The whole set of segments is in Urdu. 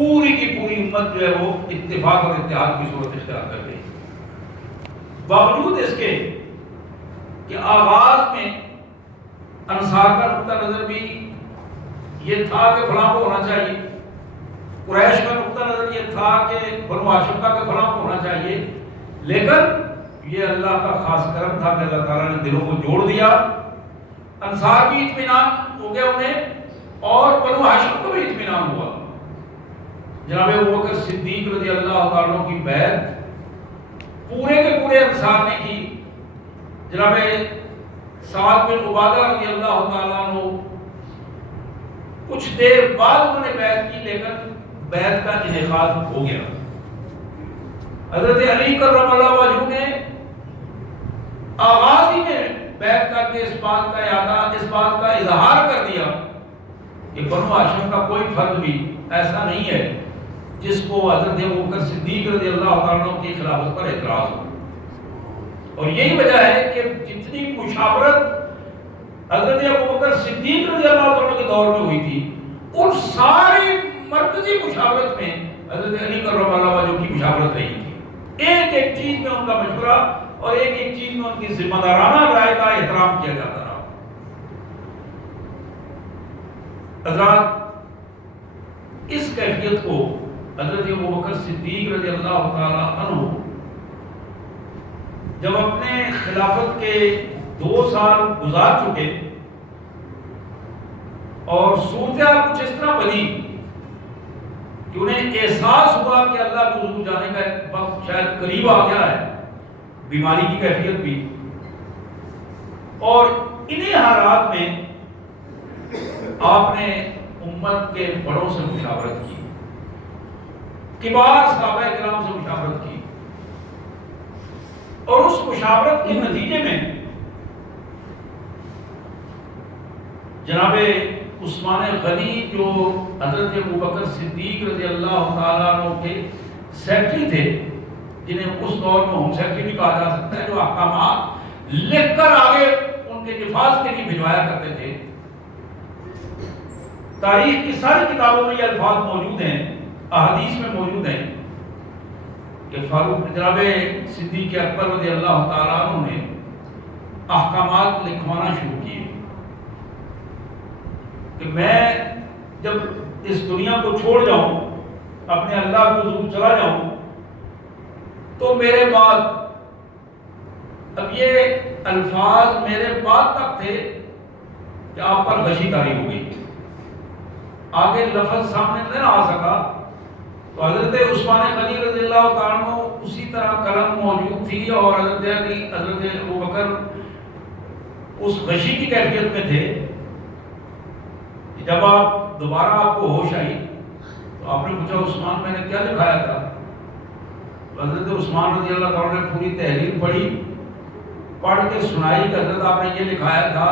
پوری کی پوری امت جو ہے وہ اتفاق اور اتحاد کی صورت اختیار کر گئی، باوجود اس کے کہ آغاز میں انصار کا نقطہ نظر بھی یہ تھا کہ فلاں کو ہونا چاہیے، قریش کا نقطہ نظر یہ تھا کہ بنو ہاشم کا فلاں کو ہونا چاہیے، لیکن یہ اللہ کا خاص کرم تھا کہ اللہ تعالیٰ نے دلوں کو جوڑ دیا، انصار بھی اطمینان ہو گیا انہیں اور بنو ہاشم کو بھی اطمینان ہوا۔ جناب ابوبکر صدیق رضی اللہ تعالیٰ کی بیعت پورے کے پورے انصار نے کی۔ جناب سعد بن عبادہ رضی اللہ تعالیٰ عنہ کچھ دیر بعد انہوں نے بیعت کی، لیکن بیعت کا انعقاد ہو گیا۔ حضرت علی کرم اللہ وجہہ نے آغاز ہی میں بیعت کر کے اس بات کا اظہار کر دیا کہ بنو ہاشم کا کوئی فرد بھی ایسا نہیں ہے جس کو حضرت ابوبکر صدیق رضی اللہ تعالیٰ عنہ کی خلافت پر اعتراض ہو، اور یہی وجہ ہے کہ جتنی مشاورت حضرت ابوبکر صدیق رضی اللہ تعالیٰ کے دور میں ہوئی تھی، ان ساری مرکزی مشاورت میں حضرت علی کرم اللہ وجہہ کی مشاورت رہی تھی۔ ایک ایک چیز میں ان کا مشورہ اور ایک ایک چیز میں ان کی ذمہ دارانہ رائے کا احترام کیا جاتا رہا۔ حضرات، اس کیفیت کو حضرت ابوبکر صدیق رضی اللہ تعالی عنہ جب اپنے خلافت کے 2 سال گزار چکے اور صورتحال کچھ اس طرح بنی کہ انہیں احساس ہوا کہ اللہ کے حضور جانے کا وقت شاید قریب آ گیا ہے، بیماری کی کیفیت بھی، اور انہیں حالات میں آپ نے امت کے بڑوں سے مشاورت کی، کبار صحابہ کرام سے مشاورت کی، اور اس مشاورت کے نتیجے میں جناب عثمان غنی جو حضرت ابوبکر صدیق رضی اللہ تعالیٰ عنہ کے سیکرٹری تھے، جنہیں اس دور میں ہوم سیکرٹری بھی کہا جا سکتا ہے، جو احکامات لکھ کر آگے ان کے نفاذ کے لیے بھجوایا کرتے تھے۔ تاریخ کی ساری کتابوں میں یہ الفاظ موجود ہیں، احادیث میں موجود ہیں کہ فاروق جناب صدیق اکبر رضی اللہ تعالیٰ عنہ نے احکامات لکھوانا شروع کیے کہ میں جب اس دنیا کو چھوڑ جاؤں، اپنے اللہ کے حضور چلا جاؤں، تو میرے بعد، اب یہ الفاظ میرے بعد تک تھے کہ آپ پر غشی طاری ہو گئی، آگے لفظ سامنے نہیں آ سکا، تو حضرت عثمان غنی رضی اللہ تعالیٰ عنہ اسی طرح قلم موجود تھی، اور حضرت ابوبکر اس غشی کی کیفیت میں تھے کہ جب دوبارہ آپ کو ہوش آئی تو آپ نے پوچھا عثمان میں نے کیا لکھایا تھا؟ تو حضرت عثمان رضی اللہ تعالیٰ نے پوری تحریر پڑھ کے سنائی کہ حضرت آپ نے یہ لکھایا تھا،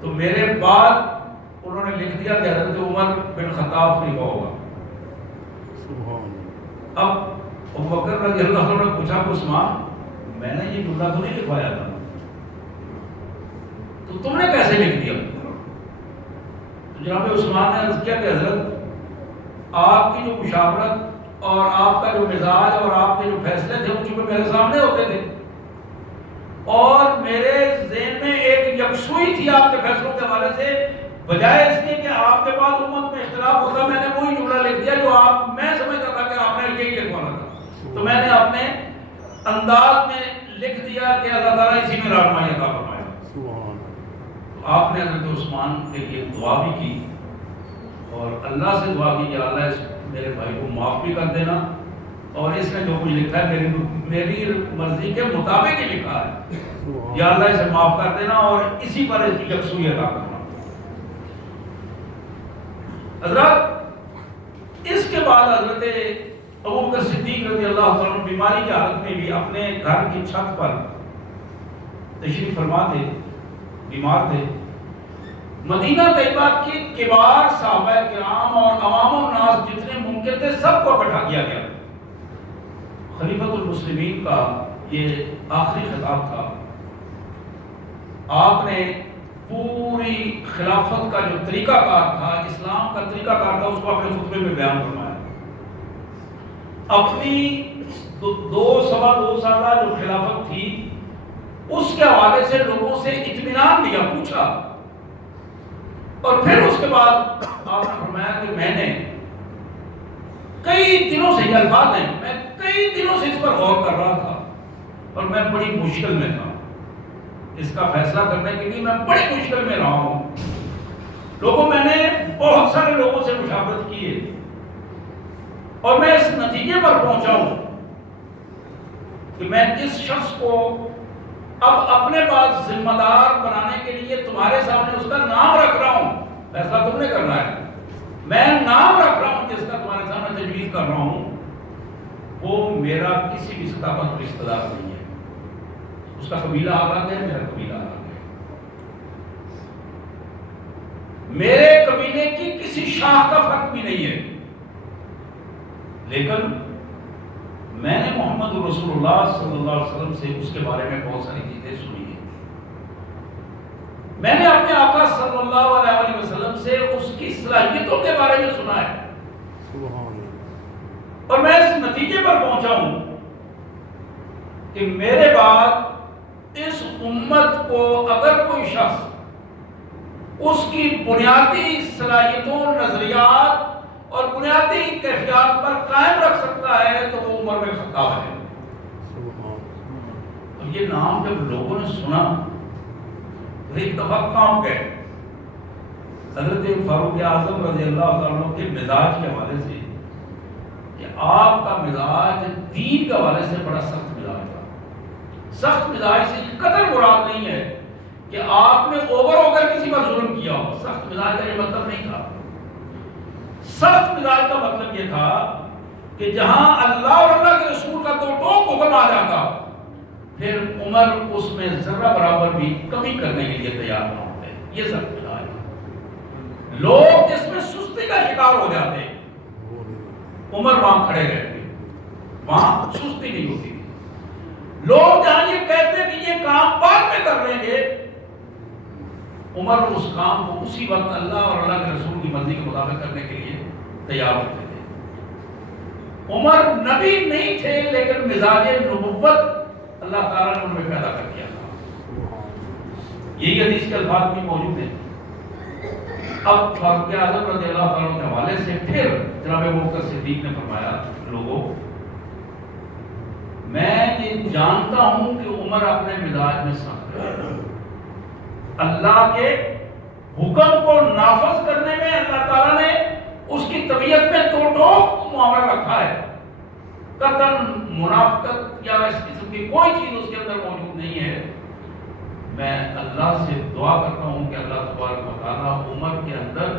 تو میرے بعد انہوں نے لکھ دیا کہ حضرت عمر بن خطاب خلیفہ ہوگا۔ اب ابوبکر رضی اللہ عنہ نے پوچھا کہ عثمان میں نے یہ جملہ تو نہیں لکھوایا تھا، تو تم نے کیسے لکھ دیا؟ تو جناب عثمان نے عرض کیا کہ حضرت آپ کی جو مشاورت اور آپ کا جو مزاج اور آپ کے جو فیصلے تھے وہ چونکہ میرے سامنے ہوتے تھے، اور میرے ذہن میں ایک یکسوئی تھی آپ کے فیصلوں کے حوالے سے، بجائے اس کے کہ آپ کے بعد امت میں اختلاف ہوتا میں نے وہی جملہ لکھ دیا جو میں سمجھتا تھا کہ آپ نے یہی لکھوانا تھا، تو میں نے اپنے انداز میں لکھ دیا کہ اللہ تعالیٰ اسی میں رہنمائی عطا فرمائے۔ تو آپ نے حضرت عثمان کے لیے دعا بھی کی اور اللہ سے دعا کی کہ اللہ اس میرے بھائی کو معاف بھی کر دینا، اور اس نے جو کچھ لکھا ہے میری مرضی کے مطابق ہی لکھا ہے، یا اللہ اسے معاف کر دینا اور اسی پر اس کی یکسوئی عطا کرنا۔ حضرات، اس کے بعد حضرت ابوبکر صدیق رضی اللہ عنہ بیماری کی حالت میں بھی اپنے گھر کی چھت پر تشریف فرما تھے، بیمار تھے۔ مدینہ طیبہ کے کبار صحابہ کرام اور عوام الناس جتنے ممکن تھے سب کو اکٹھا کیا گیا۔ خلیفۃ المسلمین کا یہ آخری خطاب تھا۔ آپ نے پوری خلافت کا جو طریقہ کار تھا، اسلام کا طریقہ کار تھا، اس کو اپنے خطبے میں بیان فرمایا۔ اپنی سوا دو سالہ جو خلافت تھی اس کے حوالے سے لوگوں سے اطمینان لیا، پوچھا، اور پھر اس کے بعد آپ نے فرمایا کہ میں نے کئی دنوں سے، یہ الفاظ ہیں، میں کئی دنوں سے اس پر غور کر رہا تھا اور میں بڑی مشکل میں تھا، اس کا فیصلہ کرنے کے لیے میں بڑی مشکل میں رہا ہوں۔ میں نے بہت سارے لوگوں سے مشاورت کی ہے اور میں اس نتیجے پر پہنچا ہوں کہ میں جس شخص کو اب اپنے پاس ذمہ دار بنانے کے لیے تمہارے سامنے اس کا نام رکھ رہا ہوں، فیصلہ تم نے کرنا ہے، میں نام رکھ رہا ہوں جس کا تمہارے سامنے تجویز کر رہا ہوں، وہ میرا کسی بھی سطح پر رشتہ دار نہیں ہے، اس کا قبیلہ الگ ہے، میرا قبیلہ الگ ہے، میرے قبیلے کی کسی شاخ کا فرق بھی نہیں ہے، لیکن میں نے محمد رسول اللہ صلی اللہ علیہ وسلم سے اس کے بارے میں بہت ساری چیزیں سنی ہیں، میں نے اپنے آقا صلی اللہ علیہ وسلم سے اس کی صلاحیتوں کے بارے میں سنا ہے، اور میں اس نتیجے پر پہنچا ہوں کہ میرے بعد اس امت کو اگر کوئی شخص اس کی بنیادی صلاحیتوں، نظریات اور بنیادی کیفیات پر قائم رکھ سکتا ہے تو وہ عمر بن خطاب ہے۔ اب یہ نام جب لوگوں نے سنا تو ایک دفعہ کام گئے، حضرت فاروق اعظم رضی اللہ عنہ کے مزاج کے حوالے سے کہ آپ کا مزاج دین کے حوالے سے بڑا سخت مزاج تھا۔ سخت مزاج سے قطعاً مراد نہیں ہے کہ آپ نے اوور ہو کر کسی پر ظلم کیا ہو، سخت مزاج کا یہ مطلب نہیں تھا۔ سخت مزاج کا مطلب یہ تھا کہ جہاں اللہ اور اللہ کے رسول کا دو ٹوک حکم آ جاتا پھر عمر اس میں ذرہ برابر بھی کمی کرنے کے لیے تیار نہ ہوتے، یہ سخت مزاج ہے۔ لوگ جس میں سستی کا شکار ہو جاتے عمر وہاں کھڑے رہتے، وہاں سستی نہیں ہوتی تھی۔ لوگ جہاں یہ کہتے کہ یہ کام بعد میں کر لیں گے، عمر اس کام کو اسی وقت اللہ اور اللہ کے رسول کی مرضی کے مطابق کرنے کے لیے تیار ہوتے تھے۔ عمر نبی نہیں تھے لیکن مزاج نبوت اللہ تعالیٰ نے ان میں پیدا کر دیا تھا۔ یہی حدیث کے الفاظ بھی موجود ہیں۔ اب فاروق اعظم رضی اللہ تعالیٰ کے حوالے سے پھر جناب ابوبکر صدیق نے فرمایا، لوگوں میں یہ جانتا ہوں کہ عمر اپنے مزاج میں سخت ہے، اللہ کے حکم کو نافذ کرنے میں اللہ تعالیٰ نے اس کی طبیعت میں دو ٹوک معاملہ رکھا ہے، قطعاً منافقت یا اس قسم کی کوئی چیز اس کے اندر موجود نہیں ہے۔ میں اللہ سے دعا کرتا ہوں کہ اللہ تبارک و تعالیٰ عمر کے اندر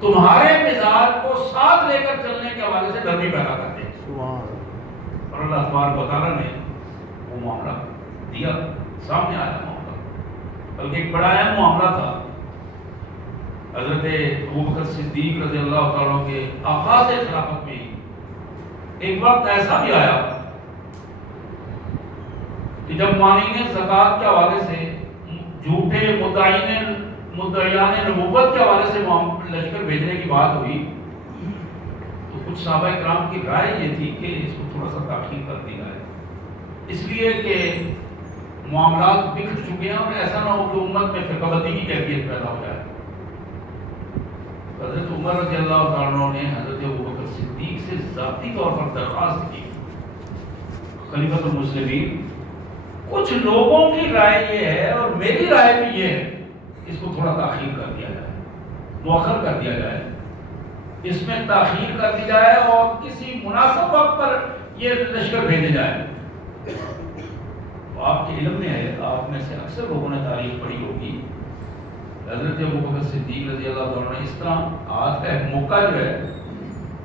تمہارے مزاج کو ساتھ لے کر چلنے کے حوالے سے نرمی پیدا کر دے، اور اللہ تبارک و تعالیٰ نے وہ معاملہ دیا، سامنے آیا معاملہ، بلکہ ایک بڑا اہم معاملہ تھا۔ حضرت ابوبکر صدیق رضی اللہ تعالیٰ کے آغاز خلافت میں ایک وقت ایسا بھی آیا کہ جب مانعین زکوٰۃ کے حوالے سے جھوٹے مدعیان نبوت کے حوالے سے لشکر بھیجنے کی بات ہوئی تو کچھ صحابہ کرام کی رائے یہ تھی کہ اس کو تھوڑا سا تاخیر کر دی جائے، اس لیے کہ معاملات بکھر چکے ہیں اور ایسا نہ ہو کہ امت میں فرقہ بندی کی کیفیت پیدا ہو جائے۔ حضرت عمر رضی اللہ تعالیٰ نے حضرت ابوبکر صدیق سے ذاتی طور پر درخواست کی، خلیفۃ المسلمین کچھ لوگوں کی رائے یہ ہے اور میری رائے بھی یہ ہے، اس کو تھوڑا تاخیر کر دیا جائے، مؤخر کر دیا جائے، اس میں تاخیر کر دی جائے اور کسی مناسب وقت پر یہ لشکر بھیجے جائے۔ آپ کے علم میں ہے، آپ میں سے اکثر لوگوں نے تاریخ پڑھی ہوگی، حضرت ابوبکر صدیق رضی اللہ عنہ نے اس طرح ہاتھ کا ایک موقع جو ہے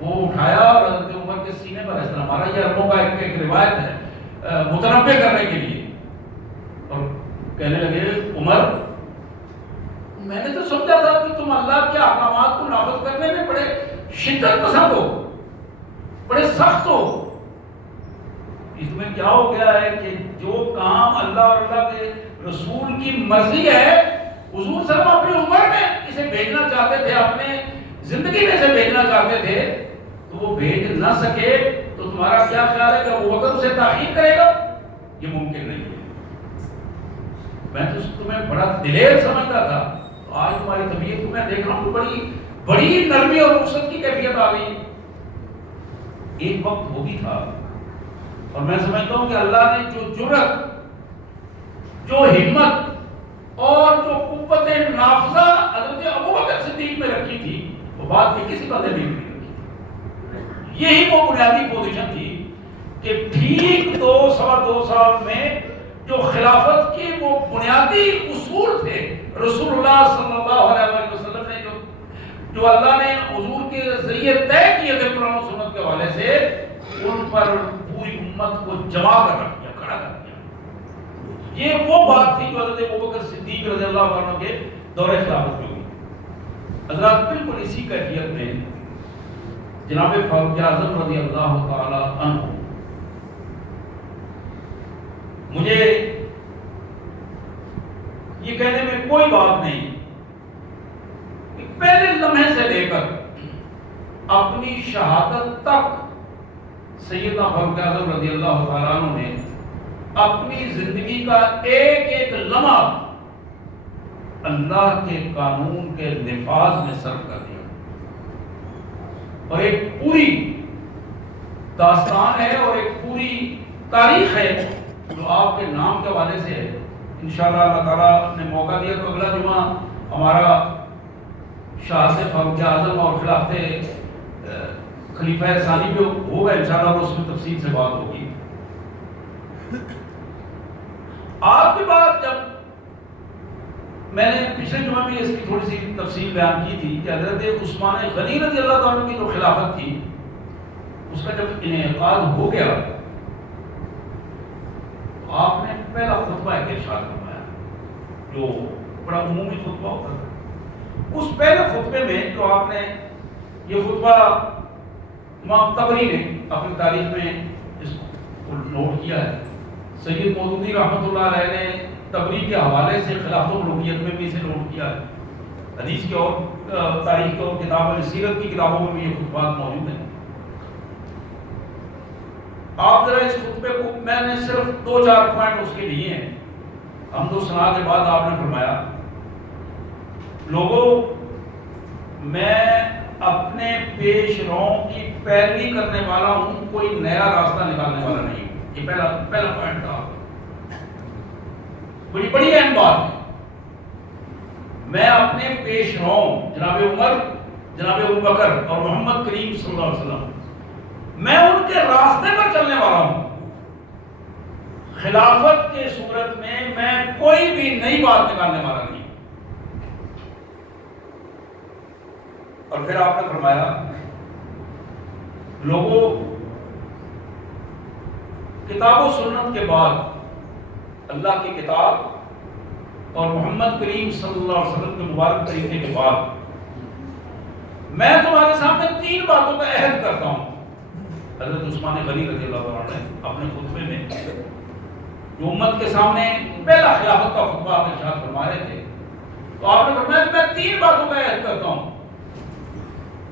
وہ اٹھایا اور حضرت عمر کے سینے پر اس طرح مارا، یہ عربوں کا ایک روایت ہے متنبع کرنے کے لیے، اور کہنے لگے عمر میں نے تو سمجھا تھا کہ تم اللہ کے احکامات کو نافذ کرنے میں بڑے شدت پسند ہو، بڑے سخت ہو، اس میں کیا ہو گیا ہے کہ جو کام اللہ اور اللہ کے رسول کی مرضی ہے حضور صلی اللہ علیہ وسلم اپنی عمر میں اسے بھیجنا چاہتے تھے، اپنے زندگی میں اسے بھیجنا چاہتے تھے، تو وہ بھیج نہ سکے تو تمہارا کیا خیال ہے کہ ابو بکر اسے تاخیر کرے گا؟ یہ ممکن نہیں ہے۔ میں تو تمہیں بڑا دلیر سمجھتا تھا، تو آج تمہاری طبیعت کو میں دیکھ رہا ہوں بڑی نرمی اور رخصت کی کیفیت آ گئی۔ ایک وقت وہ بھی تھا، اور میں سمجھتا ہوں کہ اللہ نے جو جرأت، جو ہمت اور جو قوت نافذہ حضرت ابوبکر صدیق میں رکھی تھی، وہ بات میں کسی بندے نے نہیں رکھی۔ یہی وہ بنیادی پوزیشن تھی کہ ٹھیک 2 سال میں جو خلافت کے وہ بنیادی اصول تھے، رسول اللہ صلی اللہ علیہ وسلم نے جو اللہ نے حضور کے ذریعے طے کیے تھے قرآن و سنت کے حوالے سے، ان پر پوری امت کو جمع کر رکھ دیا، کھڑا کر دیا۔ یہ وہ بات تھی جو حضرت ابوبکر صدیق رضی اللہ عنہ کے دور خلافت میں ہوئی۔ حضرات بالکل اسی کیفیت میں جناب فاروق اعظم رضی اللہ تعالی عنہ، مجھے یہ کہنے میں کوئی بات نہیں کہ پہلے لمحے سے لے کر اپنی شہادت تک سیدنا فاروق اعظم رضی اللہ تعالیٰ عنہ نے اپنی زندگی کا ایک ایک لمحہ اللہ کے قانون کے نفاذ میں صرف کر دیا، اور ایک پوری داستان ہے اور ایک پوری تاریخ ہے جو آپ کے نام کے حوالے سے ہے۔ انشاءاللہ اللہ تعالیٰ نے موقع دیا تو اگلا جمعہ ہمارا شہادت فاروق اعظم اور خلافت خلیفہ ثانی پہ ہوگا، انشاءاللہ اور اس میں تفصیل سے بات ہوگی۔ آپ کے بعد جب میں نے پچھلے جمعہ میں اس کی تھوڑی سی تفصیل بیان کی تھی کہ حضرت عثمان غنی رضی اللہ تعالیٰ کی جو خلافت تھی، اس کا جب انعقاد ہو گیا تو آپ نے پہلا خطبہ ایک ارشاد فرمایا جو بڑا عمومی خطبہ ہوتا تھا۔ اس پہلے خطبے میں جو آپ نے یہ خطبہ امام طبری نے اپنی تاریخ میں اس کو نوٹ کیا ہے، سید مودودی رحمۃ اللہ علیہ نے طبری کے حوالے سے خلافت الملوکیت میں بھی اسے نوٹ کیا ہے، حدیث کے اور تاریخ کے اور کتابوں سیرت کی کتابوں میں بھی یہ خطبات موجود ہیں۔ آپ ذرا اس خطبے کو، میں نے صرف 2-4 پوائنٹ اس کے لیے ہیں۔ حمد و ثنا کے بعد آپ نے فرمایا، لوگوں میں اپنے پیش رووں کی پیروی کرنے والا ہوں، کوئی نیا راستہ نکالنے والا نہیں ہوں۔ یہ پہلا پوائنٹ تھا، بڑی اہم بات ہے۔ میں اپنے پیش رووں جناب عمر، جناب ابوبکر اور محمد کریم صلی اللہ علیہ وسلم، میں ان کے راستے پر چلنے والا ہوں۔ خلافت کے صورت میں کوئی بھی نئی بات نکالنے والا نہیں۔ اور پھر آپ نے فرمایا، لوگوں کتاب و سنت کے بعد، اللہ کی کتاب اور محمد کریم صلی اللہ علیہ وسلم کے مبارک طریقے کے بعد، میں تمہارے سامنے 3 باتوں کا عہد کرتا ہوں۔ حضرت عثمان غنی رضی اللہ عنہ نے اپنے خطبے میں جو امت کے سامنے پہلا خلافت کا خطبہ آپ ارشاد فرما رہے تھے، تو آپ نے فرمایا کہ میں 3 باتوں کا عہد کرتا ہوں۔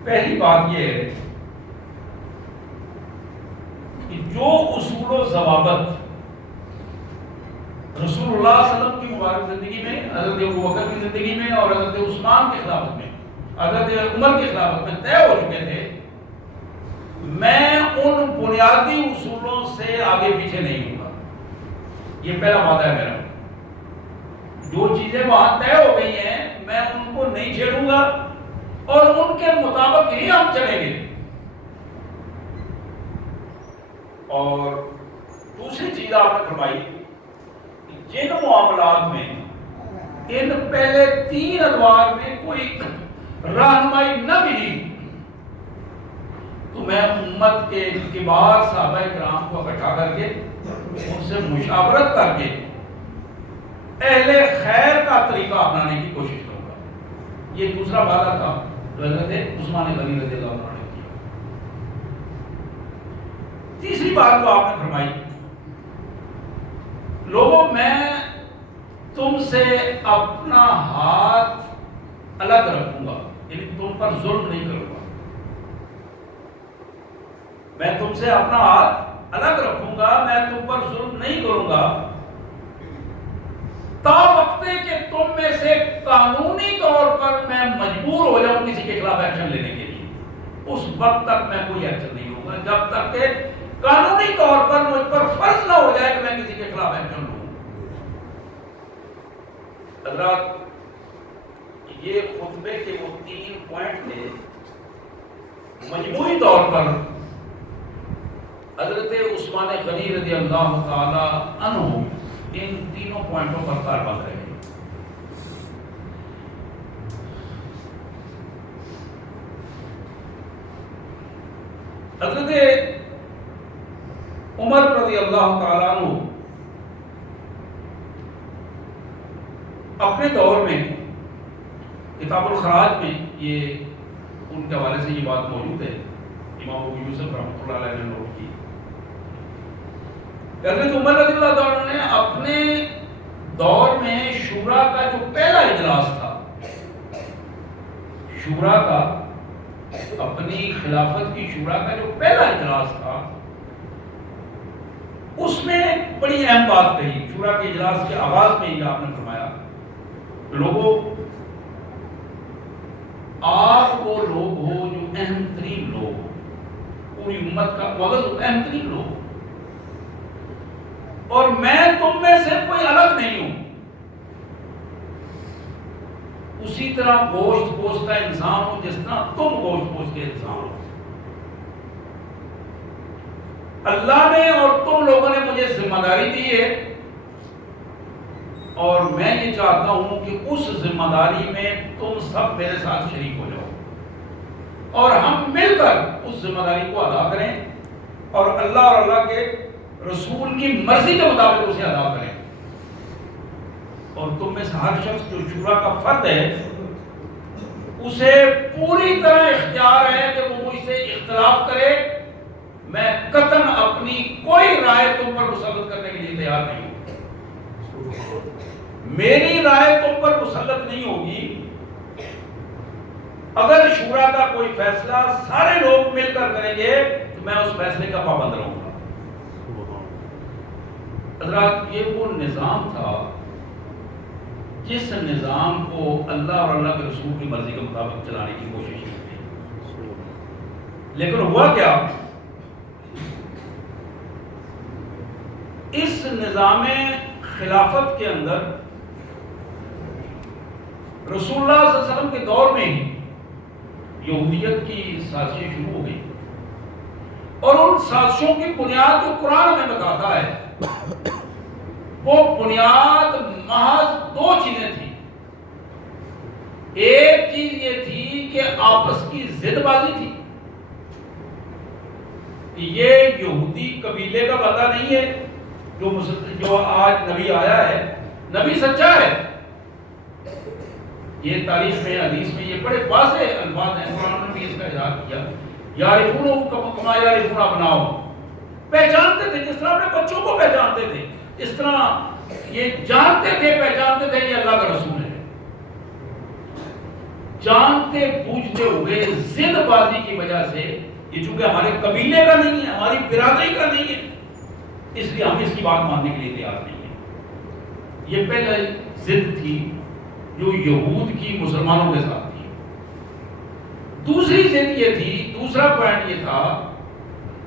پہلی بات یہ ہے کہ جو اصول و ضوابط رسول اللہ صلی اللہ علیہ وسلم کی مبارک زندگی میں، حضرت ابوبکر کی زندگی میں اور حضرت عثمان کی خلافت میں، حضرت عمر کی خلافت میں طے ہو چکے تھے، میں ان بنیادی اصولوں سے آگے پیچھے نہیں ہوں گا۔ یہ پہلا وعدہ ہے میرا۔ جو چیزیں وہاں طے ہو گئی ہیں میں ان کو نہیں چھیڑوں گا اور ان کے مطابق ہی ہم چلیں گے۔ اور دوسری چیز آپ نے فرمائی، جن معاملات میں ان پہلے 3 ادوار میں کوئی رہنمائی نہ ملی تو میں امت کے کبار صحابہ کرام کو اکٹھا کر کے ان سے مشاورت کر کے اہل خیر کا طریقہ اپنانے کی کوشش کروں گا۔ یہ دوسرا وعدہ تھا جو حضرت عثمان غنی رضی اللہ عنہ نے کیا۔ تیسری بات جو آپ نے فرمائی، لوگوں میں تم سے اپنا ہاتھ الگ رکھوں گا، یعنی تم پر ظلم نہیں کروں گا۔ میں تم سے اپنا ہاتھ الگ رکھوں گا، میں تم پر ظلم نہیں کروں گا، تا وقت کہ تم میں سے قانونی طور پر میں مجبور ہو جاؤں کسی کے خلاف ایکشن لینے کے لیے، اس وقت تک میں کوئی ایکشن نہیں لوں گا، جب تک کہ قانونی طور پر مجھ پر فرض نہ ہو جائے کہ میں کسی کے خلاف ایکشن لوں۔ حضرات، یہ خطبے کے وہ 3 پوائنٹ تھے، مجموعی طور پر حضرت عثمان غنی رضی اللہ تعالی عنہ ان تینوں پوائنٹوں پر کاربند رہے۔ حضرت عمر رضی اللہ تعالیٰ عنہ اپنے دور میں کتاب الخراج میں یہ ان کے حوالے سے یہ بات موجود ہے، امام ابو یوسف رحمۃ اللہ علیہ نے نوٹ کی، حضرت عمر رضی اللہ عنہ نے اپنے دور میں شورا کا جو پہلا اجلاس تھا، شورا کا، اپنی خلافت کی شورا کا جو پہلا اجلاس تھا، اس میں بڑی اہم بات کہی۔ شورا کے اجلاس کے آغاز میں یہ آپ نے فرمایا، لوگوں، آپ وہ لوگ ہو جو اہم ترین لوگ ہو، پوری امت کا مغز اہم ترین لوگ ہو، اور میں تم میں سے کوئی الگ نہیں ہوں۔ اسی طرح گوشت پوش کا انسان ہو جس طرح تم گوشت پوش کے انسان ہو۔ اللہ نے اور تم لوگوں نے مجھے ذمہ داری دی ہے، اور میں یہ چاہتا ہوں کہ اس ذمہ داری میں تم سب میرے ساتھ شریک ہو جاؤ، اور ہم مل کر اس ذمہ داری کو ادا کریں، اور اللہ اور اللہ کے رسول کی مرضی کے مطابق اسے ادا کریں۔ اور تم میں سے ہر شخص جو شورا کا فرد ہے، اسے پوری طرح اختیار ہے کہ وہ مجھ سے اختلاف کرے، میں قطعاً اپنی کوئی رائے تم پر مسلط کرنے کے لیے تیار نہیں ہوں۔ میری رائے تم پر مسلط نہیں ہوگی۔ اگر شورا کا کوئی فیصلہ سارے لوگ مل کر کریں گے تو میں اس فیصلے کا پابند رہوں گا۔ حضرات، یہ وہ نظام تھا جس نظام کو اللہ اور اللہ کے رسول کی مرضی کے مطابق چلانے کی کوشش کی تھی، لیکن ہوا کیا؟ اس نظام خلافت کے اندر رسول اللہ صلی اللہ علیہ وسلم کے دور میں ہی یہودیت کی سازشیں شروع ہو گئی، اور ان سازشوں کی بنیاد جو قرآن ہمیں بتاتا ہے، وہ بنیاد محض 2 چیزیں تھیں۔ ایک چیز یہ تھی کہ آپس کی ضد بازی تھی، یہ یہودی قبیلے کا بندہ نہیں ہے جو آج نبی آیا ہے، نبی سچا ہے۔ یہ تاریخ میں، حدیث میں یہ بڑے واضح الفاظ ہیں، قرآن نے بھی اس کا اظہار کیا، یعرفونہ کما یعرفون ابناءہم، پہچانتے تھے جس طرح اپنے بچوں کو پہچانتے تھے، اس طرح یہ جانتے تھے، پہچانتے تھے یہ اللہ کا رسول ہے۔ جانتے بوجھتے ہوئے ضد بازی کی وجہ سے، یہ چونکہ ہمارے قبیلے کا نہیں ہے، ہماری برادری کا نہیں ہے، اس لیے ہم اس کی بات ماننے کے لیے تیار نہیں ہیں۔ یہ پہلے ضد تھی جو یہود کی مسلمانوں کے ساتھ تھی۔ دوسری ضد یہ تھی، دوسرا پوائنٹ یہ تھا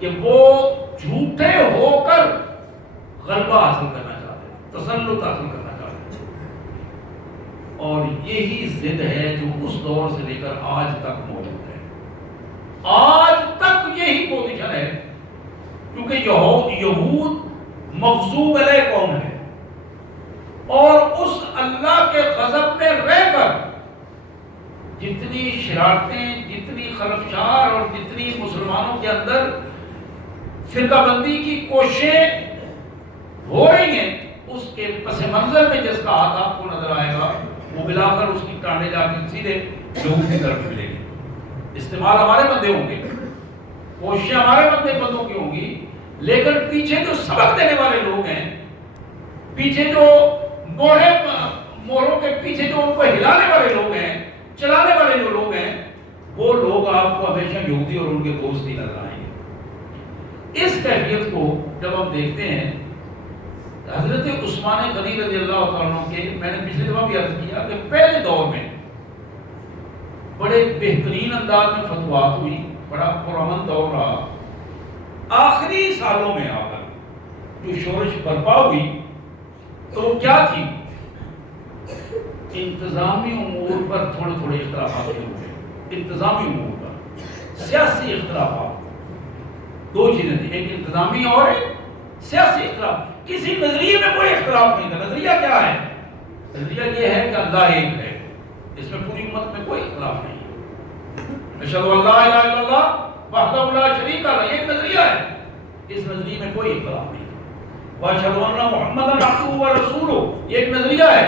کہ وہ جھوٹے ہو کر غلبہ حاصل کرنا چاہتے ہیں، تسلط حاصل کرنا چاہتے ہیں، اور یہی ضد ہے جو اس دور سے لے کر آج تک موجود ہے۔ آج تک یہی پوزیشن ہے، کیونکہ یہود مغضوب علیہ قوم ہے، اور اس اللہ کے غضب میں رہ کر جتنی شرارتیں، جتنی خلفشار اور جتنی مسلمانوں کے اندر فرقہ بندی کی کوششیں ہو رہی ہیں، اس کے پس منظر میں جس کا ہاتھ آپ کو نظر آئے گا، وہ ملا کر اس کی ٹانڈے جا کے سیدھے یہود کی طرف ملے گی۔ استعمال ہمارے بندے ہوں گے، کوششیں ہمارے بندوں کی ہوں گی، لیکن پیچھے جو سبق دینے والے لوگ ہیں، پیچھے جو موروں کے پیچھے جو ان کو ہلانے والے لوگ ہیں، چلانے والے جو لوگ ہیں، وہ لوگ آپ کو ہمیشہ یہودی اور ان کے دوست ہی نظر آئیں گے۔ اس کیفیت کو جب ہم دیکھتے ہیں حضرت عثمان غنی رضی اللہ تعالیٰ عنہ کے، میں نے پچھلی دفعہ بھی عرض کیا کہ پہلے دور میں بڑے بہترین انداز میں فتویٰ ہوئی، بڑا پرامن دور رہا. آخری سالوں میں آ کر جو شورش برپا ہوئی تو کیا تھی؟ انتظامی امور پر تھوڑے تھوڑے اختلافات ہوئے. انتظامی امور پر سیاسی اختلافات، دو چیزیں تھیں، ایک انتظامی اور ایک سیاسی اختلاف. کسی نظریے میں کوئی اختلاف نہیں تھا. نظریہ کیا ہے؟ نظریہ یہ ہے کہ اللہ ایک ہے، اس میں پوری امت میں کوئی اختلاف نہیں ہے. اشہدو ان لا الہ الا اللہ وحدہ لا شریک لہ، ایک نظریہ ہے، اس نظریے میں کوئی اختلاف نہیں ہے. واشہدو ان محمدا عبدہ ورسولہ، یہ ایک نظریہ ہے،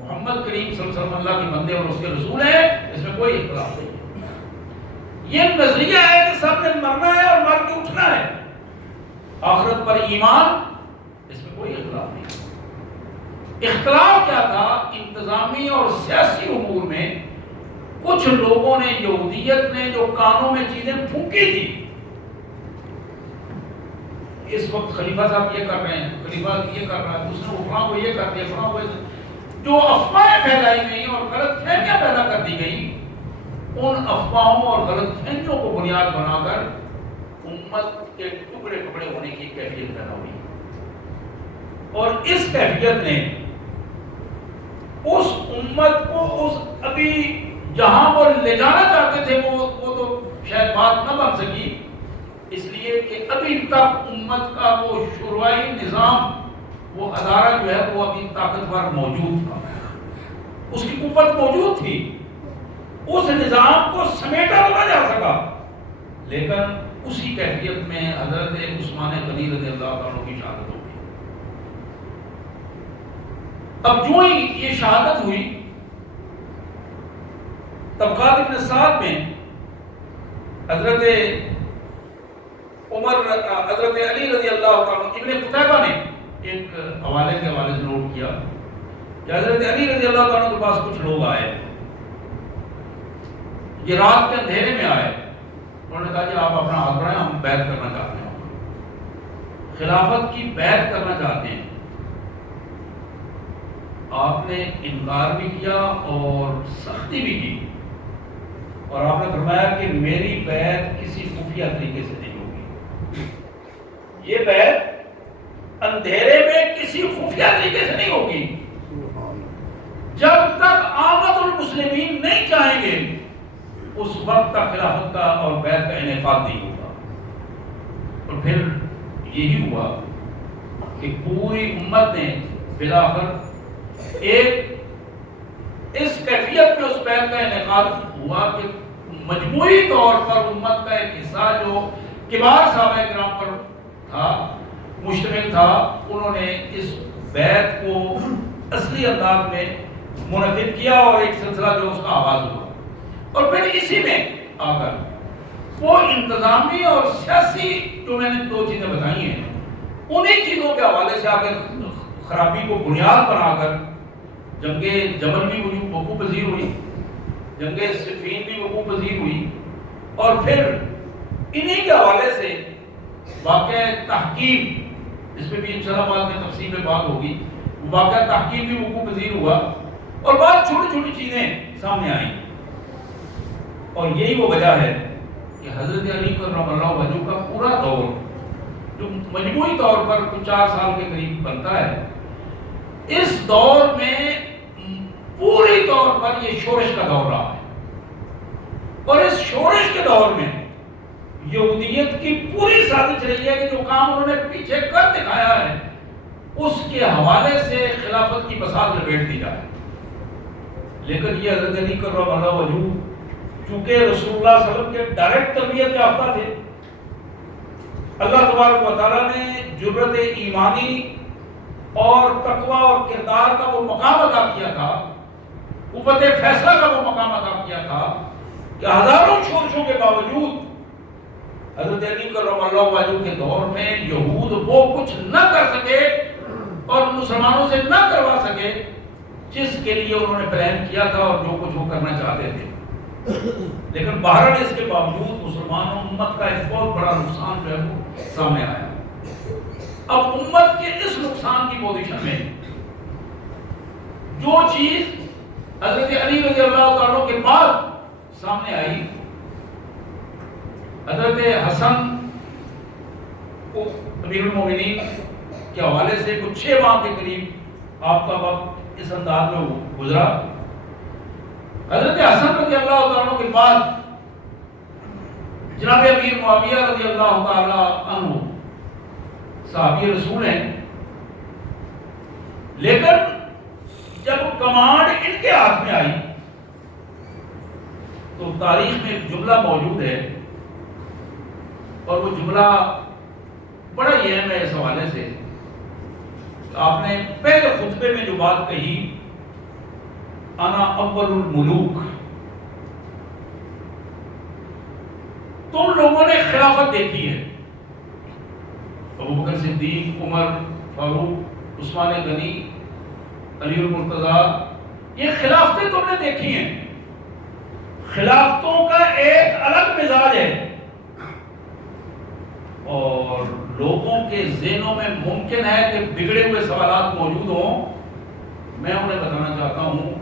محمد کریم صلی اللہ علیہ وسلم اللہ کے بندے اور اس کے رسول ہیں، اس میں کوئی اختلاف نہیں ہے. یہ نظریہ ہے کہ سب نے مرنا ہے اور مر کے اٹھنا ہے، آخرت پر ایمان، اس میں کوئی اختلاف نہیں. اختلاف کیا تھا؟ انتظامی اور سیاسی امور میں کچھ لوگوں نے، یہودیت نے جو کانوں میں چیزیں پھونکی تھی، اس وقت خلیفہ صاحب یہ کر رہے ہیں، خلیفہ یہ کر رہا ہے، دوسرے فلاں کو یہ کر دیا، فلاں کو جو افواہیں پھیلائی گئیں اور غلط فہمیاں پیدا کر دی گئیں، ان افواہوں اور غلط فہمیوں کو بنیاد بنا کر امت کے ٹکڑے ٹکڑے ہونے کی کیفیت پیدا ہوئی. اور اس کیفیت نے اس امت کو اس ابھی جہاں وہ لے جانا چاہتے تھے وہ تو شاید بات نہ بن سکی، اس لیے کہ ابھی تک امت کا وہ شروعی نظام، وہ ادارہ جو ہے وہ ابھی طاقتور موجود تھا، اس کی قوت موجود تھی، اس نظام کو سمیٹا نہ جا سکا. لیکن اسی کیفیت میں حضرت عثمان غنی رضی اللہ عنہ کی شہادت ہو گئی. اب جو ہی یہ شہادت ہوئی، طبقات ابن سعد میں حضرت علی رضی اللہ عنہ، ابن قتیبہ نے ایک حوالے کے حوالے سے نوٹ کیا کہ حضرت علی رضی اللہ عنہ کے پاس کچھ لوگ آئے، یہ رات کے اندھیرے میں آئے. انہوں نے کہا کہ آپ اپنا ہاتھ بڑھائیں، ہم بیعت کرنا چاہتے ہیں، خلافت کی بیعت کرنا چاہتے ہیں. آپ نے انکار بھی کیا اور سختی بھی کی، اور آپ نے فرمایا کہ میری بیعت کسی خفیہ طریقے سے نہیں ہوگی. یہ بیعت اندھیرے میں کسی خفیہ طریقے سے نہیں ہوگی. جب تک عامت المسلمین نہیں چاہیں گے اس وقت تک خلافت کا اور بیعت کا انعقاد نہیں ہوگا. اور پھر یہی ہوا کہ پوری امت نے بالآخر ایک اس کیفیت میں اس بیعت کا انعقاد ہوا کہ مجموعی طور پر امت کا ایک حصہ جو کبار صحابہ کرام پر تھا، مشتمل تھا، انہوں نے اس بیعت کو اصلی انداز میں منعقد کیا اور ایک سلسلہ جو اس کا آغاز ہوا. اور پھر اسی میں آ کر وہ انتظامی اور سیاسی جو میں نے دو چیزیں بتائی ہیں، انہی چیزوں کے حوالے سے آگے خرابی کو بنیاد بنا کر جنگ جمل بھی وقوع پذیر ہوئی، جنگ صفین بھی وقوع پذیر ہوئی، اور پھر انہی کے حوالے سے واقعہ تحکیم، اس میں بھی انشاءاللہ بعد میں تفصیل میں بات ہوگی، واقعہ تحکیم بھی وقوع پذیر ہوا، اور بعض چھوٹی چھوٹی چیزیں سامنے آئیں. اور یہی وہ وجہ ہے کہ حضرت علی کرم اللہ وجہ کا پورا دور جو مجموعی طور پر کچھ 4 سال کے قریب بنتا ہے، اس دور میں پوری طور پر یہ شورش کا دور رہا ہے. اور اس شورش کے دور میں یہودیت کی پوری سازش رہی ہے کہ جو کام انہوں نے پیچھے کر دکھایا ہے اس کے حوالے سے خلافت کی بساط لپیٹ دی جائے. لیکن یہ حضرت علی کرم اللہ وجہ چونکہ رسول اللہ صلی اللہ علیہ وسلم کے ڈائریکٹ تربیت یافتہ تھے، اللہ تبارک و تعالیٰ نے جرأت ایمانی اور تقوی اور کردار کا وہ مقام عطا کیا تھا، قوت فیصلہ کا وہ مقام عطا کیا تھا کہ ہزاروں شورشوں کے باوجود حضرت علی کرم اللہ وجہ کے دور میں یہود وہ کچھ نہ کر سکے اور مسلمانوں سے نہ کروا سکے جس کے لیے انہوں نے پلان کیا تھا اور جو کچھ وہ کرنا چاہتے تھے. لیکن بہرحال اس کے باوجود مسلمانوں امت کا ایک بہت بڑا نقصان جو ہے وہ سامنے آیا. اب امت کے اس نقصان کی پوزیشن میں جو چیز حضرت علی رضی اللہ تعالیٰ کے بعد سامنے آئی، حضرت حسن کو امیر المومنین کے حوالے سے کچھ 6 ماہ کے قریب آپ کا وقت اس انداز میں گزرا. حضرت حسن رضی اللہ تعالیٰ کے بعد جناب امیر معاویہ رضی اللہ تعالیٰ عنہ صحابی رسول ہیں، لیکن جب کمانڈ ان کے ہاتھ میں آئی تو تاریخ میں ایک جملہ موجود ہے، اور وہ جملہ بڑا ہی اہم ہے اس حوالے سے. آپ نے پہلے خطبے میں جو بات کہی، انا اول الملوک، تم لوگوں نے خلافت دیکھی ہے، ابوبکر صدیق، عمر فاروق، عثمان غنی، علی المرتضیٰ، یہ خلافتیں تم نے دیکھی ہیں. خلافتوں کا ایک الگ مزاج ہے، اور لوگوں کے ذہنوں میں ممکن ہے کہ بگڑے ہوئے سوالات موجود ہوں. میں انہیں بتانا چاہتا ہوں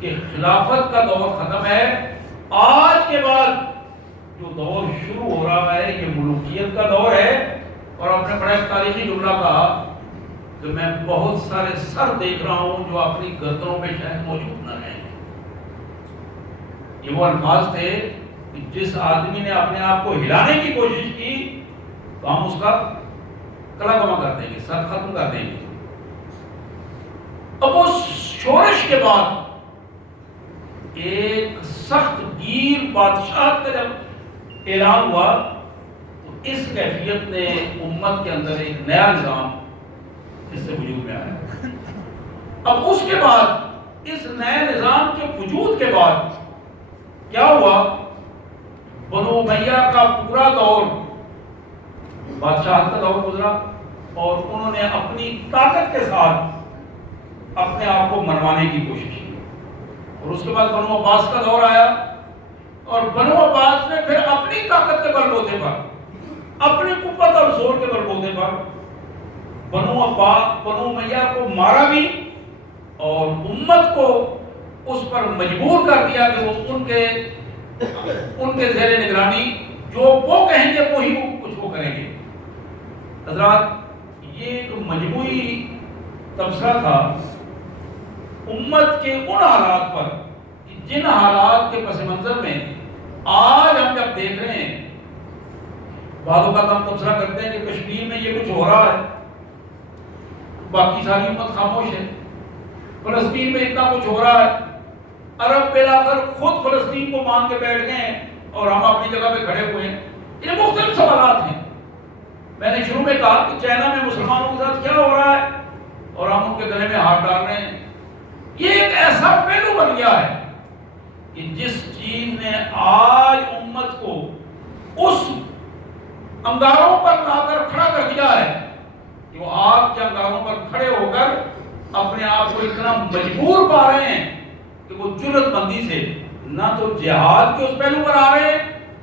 کہ خلافت کا دور ختم ہے. آج کے بعد جو دور شروع ہو رہا ہے یہ ملوکیت کا دور ہے. اور آپ نے بڑا ایک تاریخی جملہ کہا کہ میں بہت سارے سر دیکھ رہا ہوں جو اپنی گردنوں میں شاید موجود نہ رہیں. یہ وہ الفاظ تھے کہ جس آدمی نے اپنے آپ کو ہلانے کی کوشش کی تو ہم اس کا کلا کما کر دیں گے، سر ختم کر دیں گے. اب اس شورش کے بعد ایک سخت گیر بادشاہ کا جب اعلان ہوا تو اس کیفیت نے امت کے اندر ایک نیا نظام اس سے وجود میں آیا. اب اس کے بعد اس نئے نظام کے وجود کے بعد کیا ہوا، بنو امیہ کا پورا دور بادشاہت کا دور گزرا، اور انہوں نے اپنی طاقت کے ساتھ اپنے آپ کو منوانے کی کوشش کی. اور اس کے بعد بنو عباس کا دور آیا، اور بنو عباس نے پھر اپنی طاقت کے بل بوتے پر، اپنی قوت اور زور کے بل بوتے پر بنو امیہ کو مارا بھی، اور امت کو اس پر مجبور کر دیا کہ وہ ان کے زیر نگرانی جو وہ کہیں گے وہی کچھ وہ کریں گے. حضرات، یہ ایک مجموعی تبصرہ تھا امت کے ان حالات پر جن حالات کے پس منظر میں آج ہم جب دیکھ رہے ہیں، بعض اوقات ہم تبصرہ کرتے ہیں کہ کشمیر میں یہ کچھ ہو رہا ہے، باقی ساری امت خاموش ہے. فلسطین میں اتنا کچھ ہو رہا ہے، عرب بلا کر خود فلسطین کو مان کے بیٹھ گئے ہیں اور ہم اپنی جگہ پہ کھڑے ہوئے ہیں. یہ مختلف سوالات ہیں. میں نے شروع میں کہا کہ چائنا میں مسلمانوں کے ساتھ کیا ہو رہا ہے اور ہم ان کے گلے میں ہاتھ ڈال رہے ہیں. یہ ایک ایسا پہلو بن گیا ہے کہ جس چیز نے آج امت کو اس انگاروں پر لا کر کھڑا کر دیا ہے کہ وہ آگ کے انگاروں پر کھڑے ہو کر اپنے آپ کو اتنا مجبور پا رہے ہیں کہ وہ جرأت مندی سے نہ تو جہاد کے اس پہلو پر آ رہے ہیں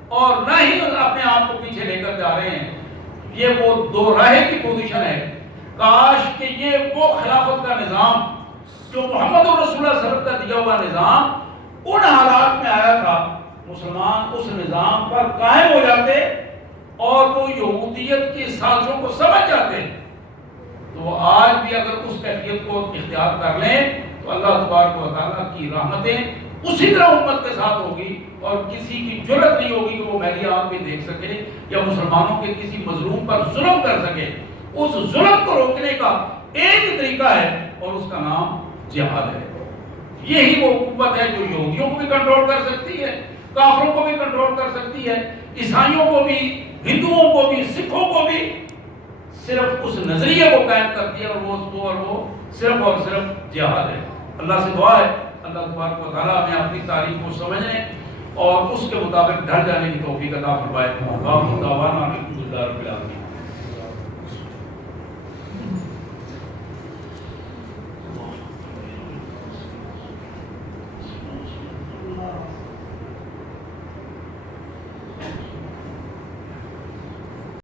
اور نہ ہی اپنے آپ کو پیچھے لے کر جا رہے ہیں. یہ وہ دو راہے کی پوزیشن ہے. کاش کہ یہ وہ خلافت کا نظام جو محمد رسول اللہ صلی اللہ علیہ وسلم کا دیا ہوا نظام ان حالات میں آیا تھا، مسلمان اس نظام پر قائم ہو جاتے اور وہ یہودیت کی سازشوں کو سمجھ جاتے. تو آج بھی اگر اس کیفیت کو اختیار کر لیں تو اللہ تبارک و تعالیٰ کی رحمتیں اسی طرح امت کے ساتھ ہوگی، اور کسی کی جرأت نہیں ہوگی کہ وہ میری آنکھ میں دیکھ سکے یا مسلمانوں کے کسی مظلوم پر ظلم کر سکے. اس ظلم کو روکنے کا ایک ہی طریقہ ہے اور اس کا نام جہاد ہے. یہی وہ قوت ہے جو یہودیوں کو بھی کنٹرول کر سکتی ہے، کافروں کو بھی کنٹرول کر سکتی ہے، عیسائیوں کو بھی، ہندوؤں کو بھی، سکھوں کو بھی. صرف اس نظریے کو قائم کرتی ہے اور وہ صرف اور صرف جہاد ہے. اللہ سے دعا ہے اللہ تبارک و تعالیٰ ہمیں اپنی تاریخ کو سمجھنے اور اس کے مطابق ڈھل جانے کی توفیق عطا فرمائے.